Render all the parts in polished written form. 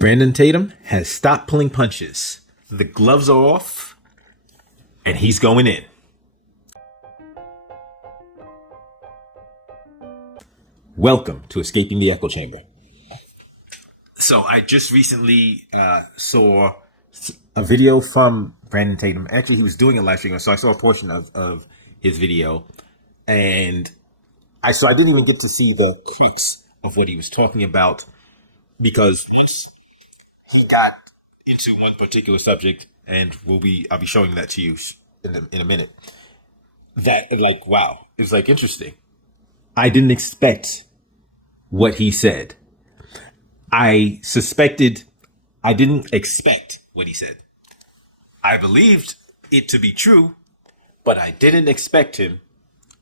Brandon Tatum has stopped pulling punches. The gloves are off, and he's going in. Welcome to Escaping the Echo Chamber. So I just recently saw a video from Brandon Tatum. Actually, he was doing a live stream, so I saw a portion of his video, and I didn't even get to see the crux of what he was talking about, because once he got into one particular subject, and I'll be showing that to you in a minute. That, like, wow, it was like interesting. I didn't expect what he said. I didn't expect what he said. I believed it to be true, but I didn't expect him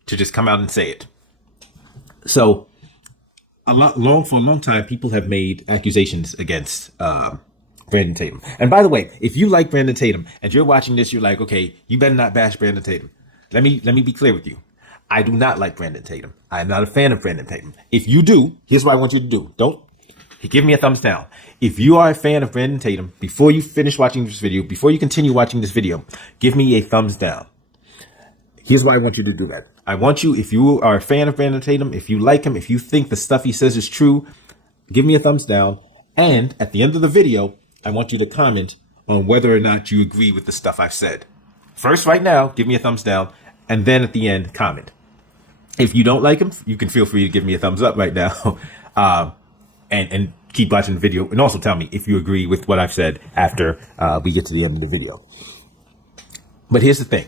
to just come out and say it. So, for a long time, people have made accusations against Brandon Tatum. And by the way, if you like Brandon Tatum and you're watching this, you're like, okay, you better not bash Brandon Tatum. Let me be clear with you. I do not like Brandon Tatum. I'm not a fan of Brandon Tatum. If you do, here's what I want you to do. Don't give me a thumbs down. If you are a fan of Brandon Tatum, before you finish watching this video, before you continue watching this video, give me a thumbs down. Here's why I want you to do that. I want you, if you are a fan of Brandon Tatum, if you like him, if you think the stuff he says is true, give me a thumbs down. And at the end of the video, I want you to comment on whether or not you agree with the stuff I've said. First, right now, give me a thumbs down, and then at the end, comment. If you don't like him, you can feel free to give me a thumbs up right now, and keep watching the video, and also tell me if you agree with what I've said after we get to the end of the video. But here's the thing.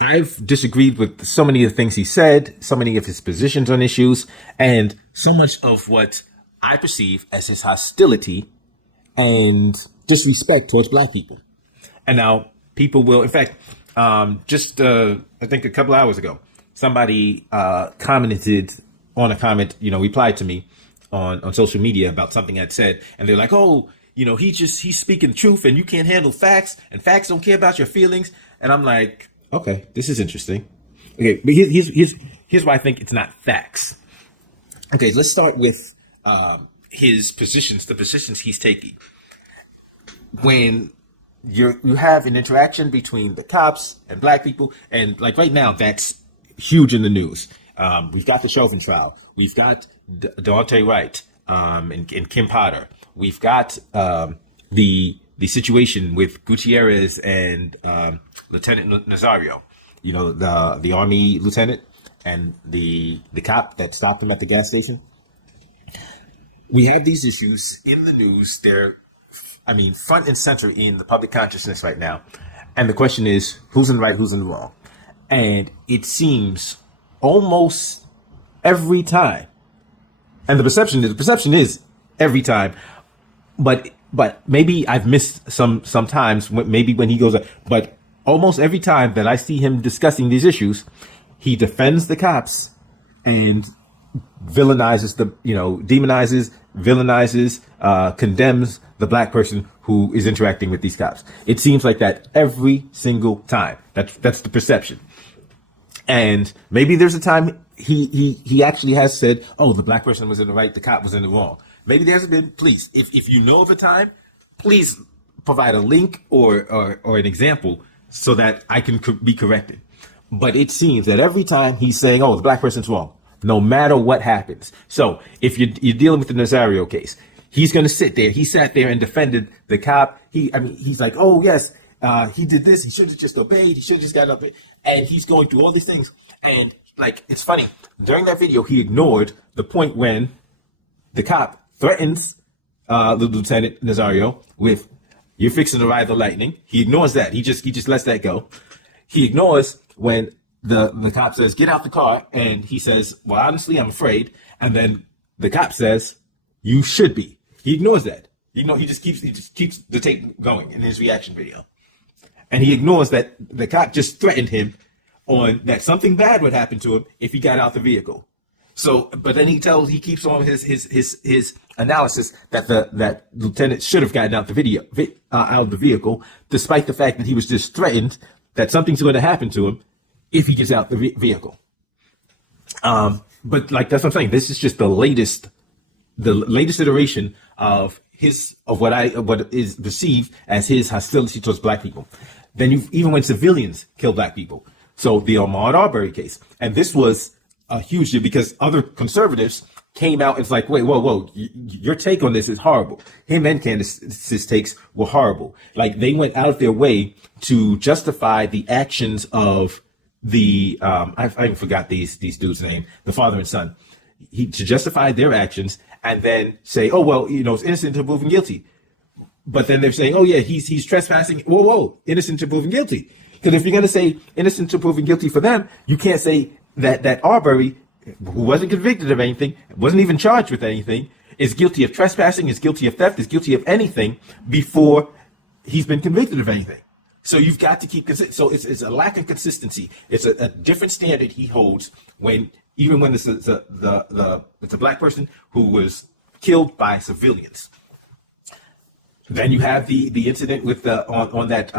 I've disagreed with so many of the things he said, so many of his positions on issues, and so much of what I perceive as his hostility and disrespect towards black people. And now people will, in fact, I think a couple hours ago, somebody commented on a comment, replied to me on social media about something I'd said. And they're like, oh, he's speaking truth and you can't handle facts, and facts don't care about your feelings. And I'm like, okay, this is interesting. Okay, but here's why I think it's not facts. Okay, let's start with his positions, the positions he's taking. When you have an interaction between the cops and black people, and like right now, that's huge in the news. We've got the Chauvin trial. We've got Daunte Wright and Kim Potter. We've got the situation with Gutierrez and Lieutenant Nazario. The Army lieutenant and the cop that stopped him at the gas station. We have these issues in the news. They're, front and center in the public consciousness right now. And the question is, who's in the right, who's in the wrong? And it seems almost every time, and the perception is every time, but maybe I've missed sometimes, maybe when he goes, but almost every time that I see him discussing these issues, he defends the cops and villainizes demonizes, villainizes, condemns the black person who is interacting with these cops. It seems like that every single time. That's the perception. And maybe there's a time he actually has said, oh, the black person was in the right, the cop was in the wrong. Maybe there hasn't been. Please, if you know the time, please provide a link or an example so that I can be corrected. But it seems that every time he's saying, oh, the black person's wrong, no matter what happens. So if you're dealing with the Nazario case, he's going to sit there. He sat there and defended the cop. He's like, oh, yes, he did this. He should have just obeyed. He should have just got up. And he's going through all these things. And it's funny. During that video, he ignored the point when the cop threatens the Lieutenant Nazario with, you're fixing to ride the lightning. He ignores that. He just lets that go. He ignores when the cop says, get out the car. And he says, well, honestly, I'm afraid. And then the cop says, you should be. He ignores that. He just keeps the tape going in his reaction video. And he ignores that the cop just threatened him on that something bad would happen to him if he got out the vehicle. So, but then he keeps on his analysis that that lieutenant should have gotten out of the vehicle, despite the fact that he was just threatened that something's going to happen to him if he gets out the vehicle. But that's what I'm saying. This is just the latest the latest iteration of what is perceived as his hostility towards black people. Then you even when civilians kill black people. So the Ahmaud Arbery case, and this was a huge deal because other conservatives came out. It's like, wait, whoa, your take on this is horrible. Him and Candace's takes were horrible. Like they went out of their way to justify the actions of the I even forgot these dudes' name, the father and son. To justify their actions and then say, oh well, it's innocent until proven guilty. But then they're saying, oh yeah, he's trespassing. Whoa, innocent until proven guilty. Because if you're going to say innocent until proven guilty for them, you can't say that Arbery, who wasn't convicted of anything, wasn't even charged with anything, is guilty of trespassing, is guilty of theft, is guilty of anything before he's been convicted of anything. So you've got to keep so it's a lack of consistency. It's a different standard he holds even when it's it's a black person who was killed by civilians. Then you have the incident with on that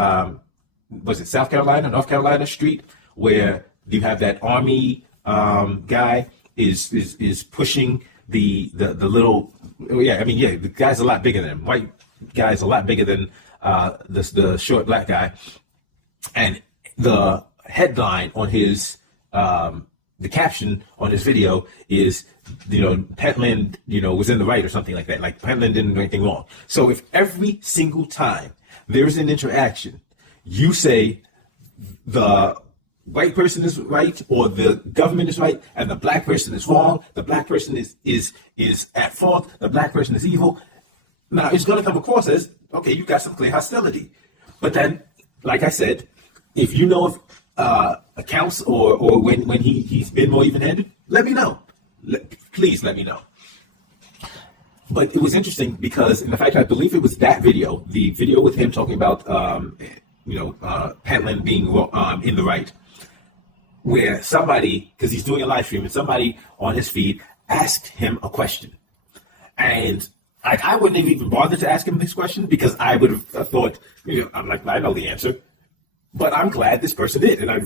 was it South Carolina, North Carolina street, where you have that army guy is pushing the little the guy's a lot bigger than him. White guy's a lot bigger than the short black guy, and the headline on his the caption on his video is, Pentland, was in the right or something like that. Like Pentland didn't do anything wrong. So if every single time there's an interaction, you say the white person is right or the government is right and the black person is wrong, the black person is at fault, the black person is evil, now it's going to come across as, okay, you got some clear hostility. But then, like I said, if you know of accounts or when he's been more even-handed, let me know. Please let me know. But it was interesting because, in fact, I believe it was that video, the video with him talking about, Pentland being in the right, where somebody, because he's doing a live stream, and somebody on his feed asked him a question. And I wouldn't have even bothered to ask him this question because I would have thought, I'm like, I know the answer. But I'm glad this person did. And I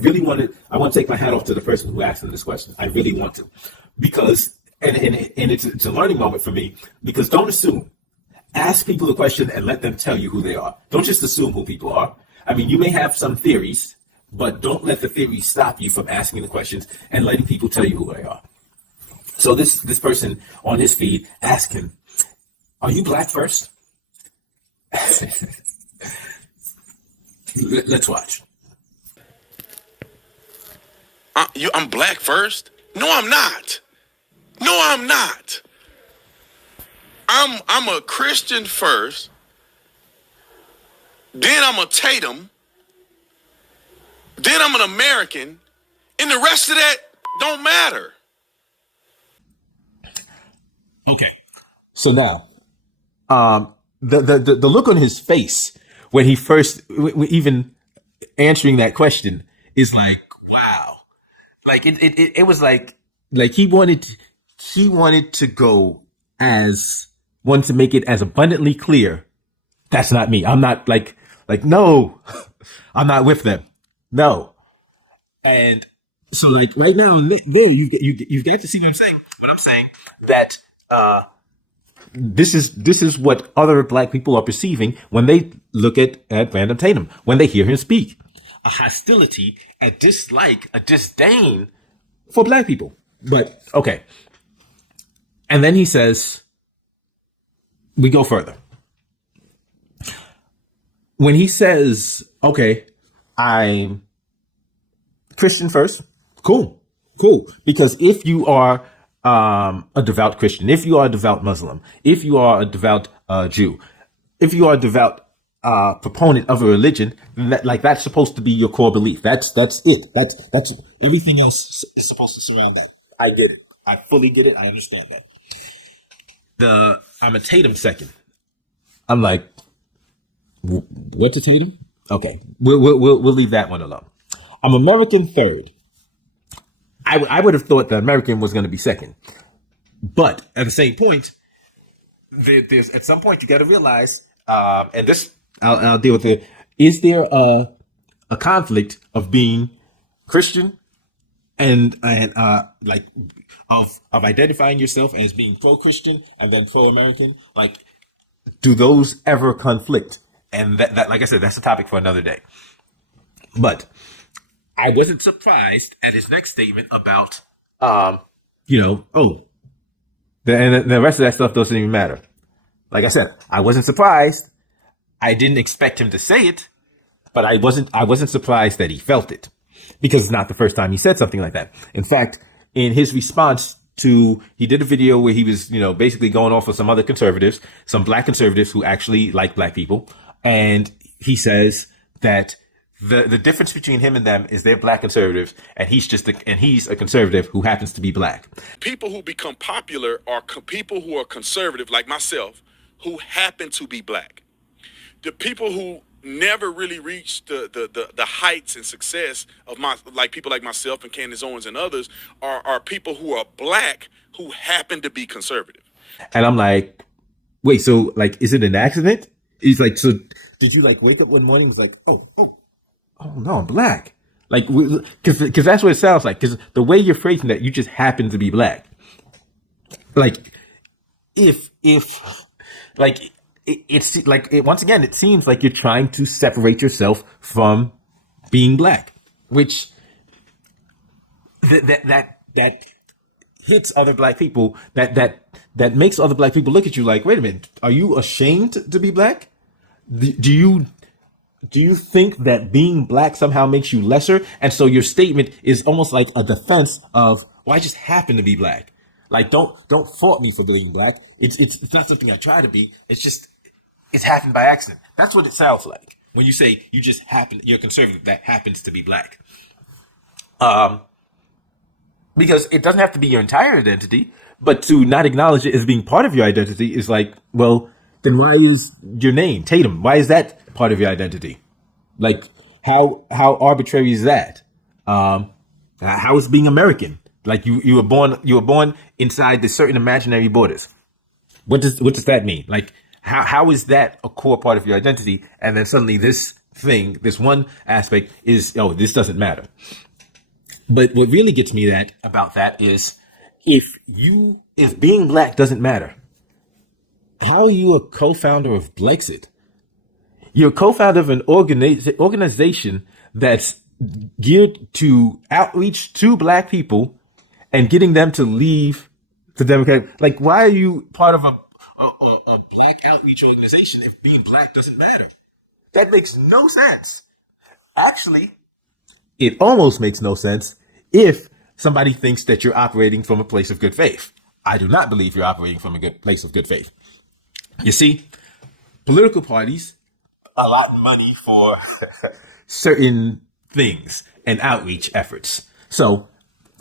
want to take my hat off to the person who asked him this question. I really want to. Because, and it's a learning moment for me, because don't assume. Ask people the question and let them tell you who they are. Don't just assume who people are. I mean, you may have some theories, but don't let the theories stop you from asking the questions and letting people tell you who they are. So this person on his feed asked him, are you black first? Let's watch. I'm black first? No, I'm not. No, I'm not. I'm a Christian first. Then I'm a Tatum. Then I'm an American. And the rest of that don't matter. Okay. So now, the look on his face when he first even answering that question is like, wow. Like it was like he wanted to go wanted to make it as abundantly clear. That's not me. I'm not like no, I'm not with them. No. And so like right now, you've got to see what I'm saying. But I'm saying that this is what other black people are perceiving when they look at Brandon Tatum, when they hear him speak. A hostility, a dislike, a disdain for black people. But okay. And then he says, we go further. When he says, okay, I'm Christian first, cool. Because if you are a devout Christian, if you are a devout Muslim, if you are a devout Jew, if you are a devout proponent of a religion, that's supposed to be your core belief. That's it. That's everything else is supposed to surround that. I get it. I fully get it. I understand that. I'm a Tatum second. I'm like, what's a Tatum? Okay, we'll leave that one alone. I'm American third. I would have thought the American was going to be second, but at the same point, there's at some point you got to realize, and this I'll deal with it. Is there a conflict of being Christian and like of identifying yourself as being pro-Christian and then pro-American, like do those ever conflict? And that like I said, that's a topic for another day. But I wasn't surprised at his next statement about and the rest of that stuff doesn't even matter. Like I said, I wasn't surprised. I didn't expect him to say it, but I wasn't surprised that he felt it, because it's not the first time he said something like that. In fact, in his response to, he did a video where he was, basically going off of some other conservatives, some black conservatives who actually like black people. And he says that the difference between him and them is they're black conservatives, and he's a conservative who happens to be black. People who become popular are people who are conservative, like myself, who happen to be black. The people who never really reached the heights and success of people like myself and Candace Owens and others are people who are black who happen to be conservative. And I'm like, wait, so like, is it an accident? He's like, so did you like wake up one morning and was like, oh no, I'm black? Like, because that's what it sounds like. Because the way you're phrasing that, you just happen to be black. Like, if like, it's like, once again, it seems like you're trying to separate yourself from being black, which that hits other black people. That makes other black people look at you like, wait a minute, are you ashamed to be black? Do you think that being black somehow makes you lesser? And so your statement is almost like a defense of, well, I just happen to be black. Like, don't fault me for being black. It's not something I try to be. It's happened by accident. That's what it sounds like when you say you're conservative that happens to be black. Because it doesn't have to be your entire identity, but to not acknowledge it as being part of your identity is like, well, then why is your name Tatum? Why is that part of your identity? Like, how arbitrary is that? How is being American? Like, you were born inside the certain imaginary borders. What does that mean? Like, how is that a core part of your identity? And then suddenly this one aspect is, oh, this doesn't matter. But what really gets me about that is, if being black doesn't matter, how are you a co-founder of Blexit? You're a co-founder of an organization that's geared to outreach to black people and getting them to leave the Democratic. Like, why are you part of a black outreach organization if being black doesn't matter? That makes no sense. Actually, it almost makes no sense if somebody thinks that you're operating from a place of good faith. I do not believe you're operating from a place of good faith. You see, political parties allot money for certain things and outreach efforts. So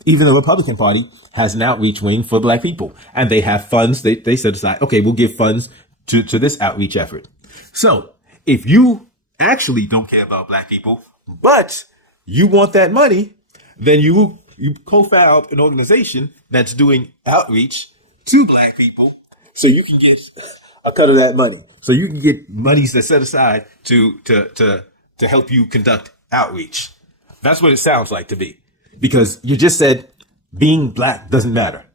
even the Republican Party has an outreach wing for black people, and they have funds. They set aside, okay, we'll give funds to this outreach effort. So if you actually don't care about black people, but you want that money, then you co-found an organization that's doing outreach to black people, so you can get a cut of that money. So you can get monies that's set aside to help you conduct outreach. That's what it sounds like to me, because you just said being black doesn't matter.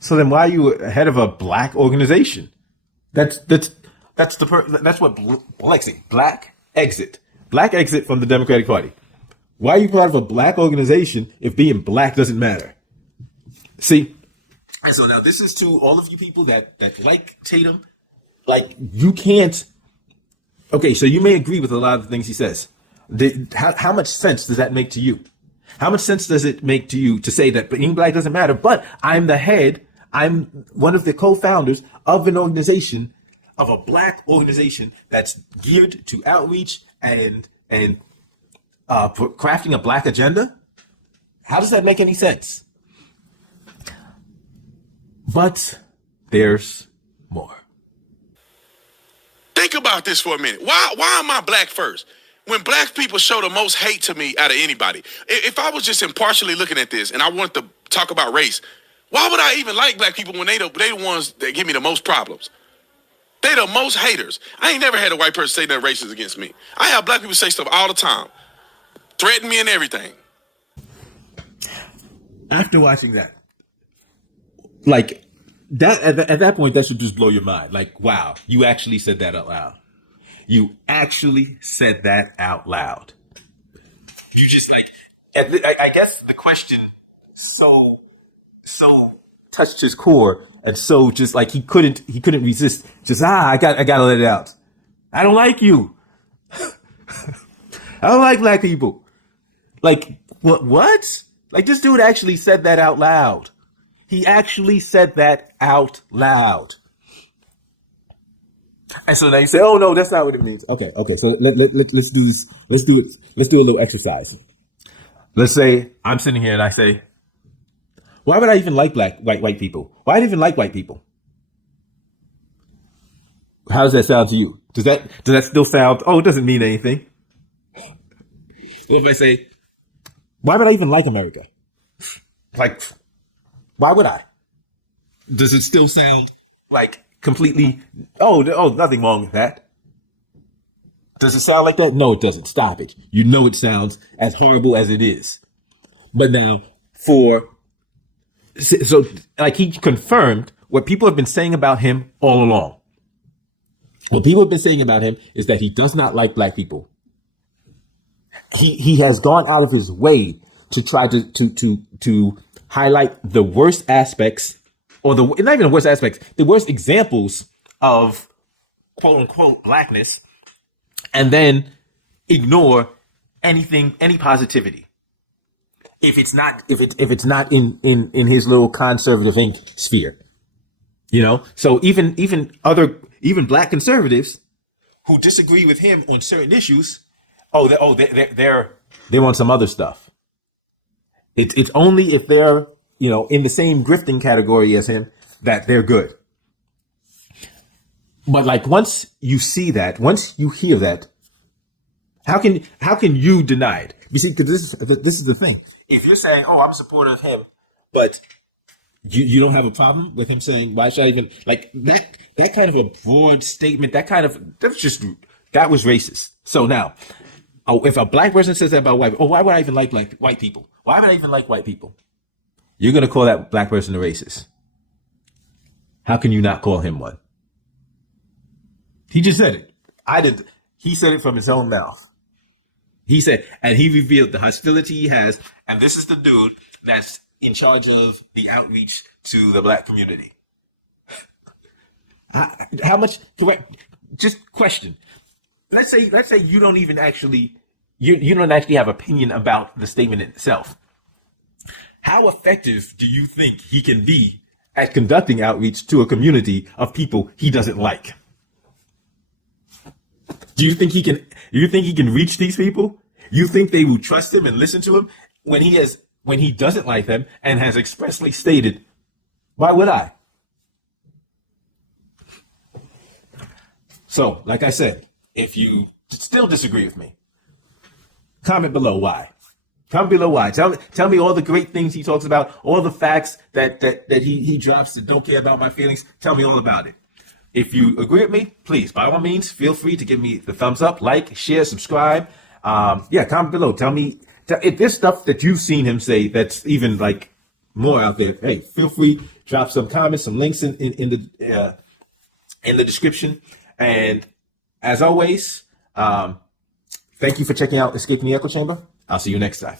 So then why are you head of a black organization? That's what Blexit, black exit from the Democratic Party. Why are you part of a black organization if being black doesn't matter? See, and so now this is to all of you people that like Tatum. Like, you can't. Okay, so you may agree with a lot of the things he says. How much sense does that make to you? How much sense does it make to you to say that being black doesn't matter, but I'm one of the co-founders of an organization, of a black organization that's geared to outreach and crafting a black agenda? How does that make any sense? But there's more. Think about this for a minute. Why am I black first? When black people show the most hate to me out of anybody. If I was just impartially looking at this and I wanted to talk about race, why would I even like black people when they the ones that give me the most problems? They the most haters. I ain't never had a white person say nothing racist against me. I have black people say stuff all the time. Threaten me and everything. After watching that, like that at that point, that should just blow your mind. Like, wow, you actually said that out loud. You actually said that out loud. You just like, and I guess the question so touched his core, and so just like he couldn't resist. Just I gotta let it out. I don't like you. I don't like black people. Like what? Like this dude actually said that out loud. He actually said that out loud. And so now you say, "Oh no, that's not what it means." Okay. So let's do this. Let's do it. Let's do a little exercise. Let's say I'm sitting here and I say, "Why would I even like white people? Why do I even like white people?" How does that sound to you? Does that still sound? Oh, it doesn't mean anything. What if I say, "Why would I even like America?" Like, why would I? Does it still sound like completely? Oh, nothing wrong with that. Does it sound like that? No, it doesn't. Stop it. You know it sounds as horrible as it is. But now, so like he confirmed what people have been saying about him all along. What people have been saying about him is that he does not like black people. He has gone out of his way to try to highlight the worst aspects, or not even the worst aspects, the worst examples of quote unquote blackness, and then ignore any positivity. If it's not in his little conservative ink sphere. You know? So even black conservatives who disagree with him on certain issues, they want some other stuff. It's only if they're, in the same grifting category as him that they're good. But like once you see that, once you hear that, how can you deny it? You see, because this is the thing. If you're saying, "Oh, I'm a supporter of him," but you don't have a problem with him saying, "Why should I even like that?" That kind of a broad statement, that was racist. So now, if a black person says that about white, why would I even like white people? Why would I even like white people? You're gonna call that black person a racist. How can you not call him one? He just said it. I did. He said it from his own mouth. He said, and he revealed the hostility he has, and this is the dude that's in charge of the outreach to the black community. How much? Just question. Let's say you don't even actually you don't actually have opinion about the statement itself. How effective do you think he can be at conducting outreach to a community of people he doesn't like? Do you think he can reach these people? You think they will trust him and listen to him when he doesn't like them and has expressly stated, "Why would I?" So, like I said, if you still disagree with me, comment below why. Comment below why. Tell me all the great things he talks about, all the facts that he drops that don't care about my feelings. Tell me all about it. If you agree with me, please, by all means, feel free to give me the thumbs up, like, share, subscribe. Comment below. Tell me if there's stuff that you've seen him say that's even like more out there. Hey, feel free, drop some comments, some links in the description. And as always, thank you for checking out Escaping the Echo Chamber. I'll see you next time.